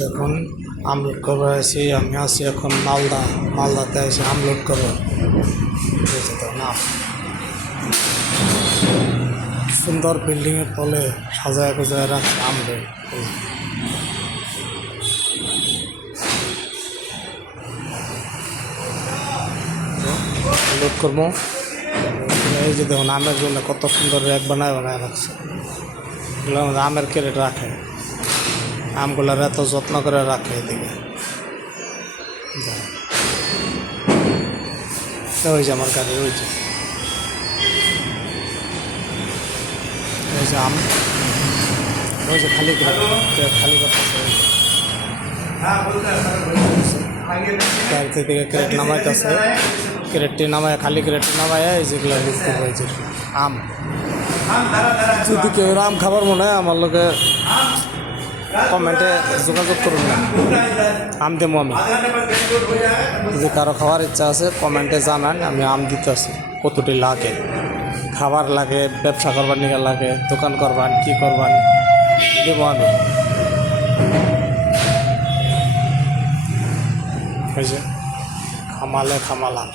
দেখুন আমলোড করবো আছি, আমি আছি এখন মালদাতে এসে আমলোড করবো। না সুন্দর বিল্ডিংয়ের তলে সাজায় গোজায় রাখছে আমরে লোড করবো। এই যে দেখুন আমের জন্য কত সুন্দর র্যাক বানায় রাখছে। এগুলো আমের ক্যারেট রাখে, আমগুলার এত যত্ন করে রাখে। এদিকে ওই যে আমার গাড়ি, ওই যে আম, ওই যে খালি করতেছে, গাড়ি থেকে ক্যারেট নামাইতেছে। ক্যারেটটি নামায়, খালি ক্যারেটটি নামায় এই যেগুলো বিক্রি হয়েছে আম। যদি কেউ আম খাবার মনে হয় আমার লোকে কমেন্টে যোগাযোগ করুন না, আম দেবো আমি। যদি কারো খাওয়ার ইচ্ছা আছে কমেন্টে জানান, আমি আম দিতে আছি। কতটি লাগে, খাবার লাগে, ব্যবসা করবার নিয়ে লাগে, দোকান করবান, কি করবান, দেবো আমি। হয়েছে খামালে খামালাম।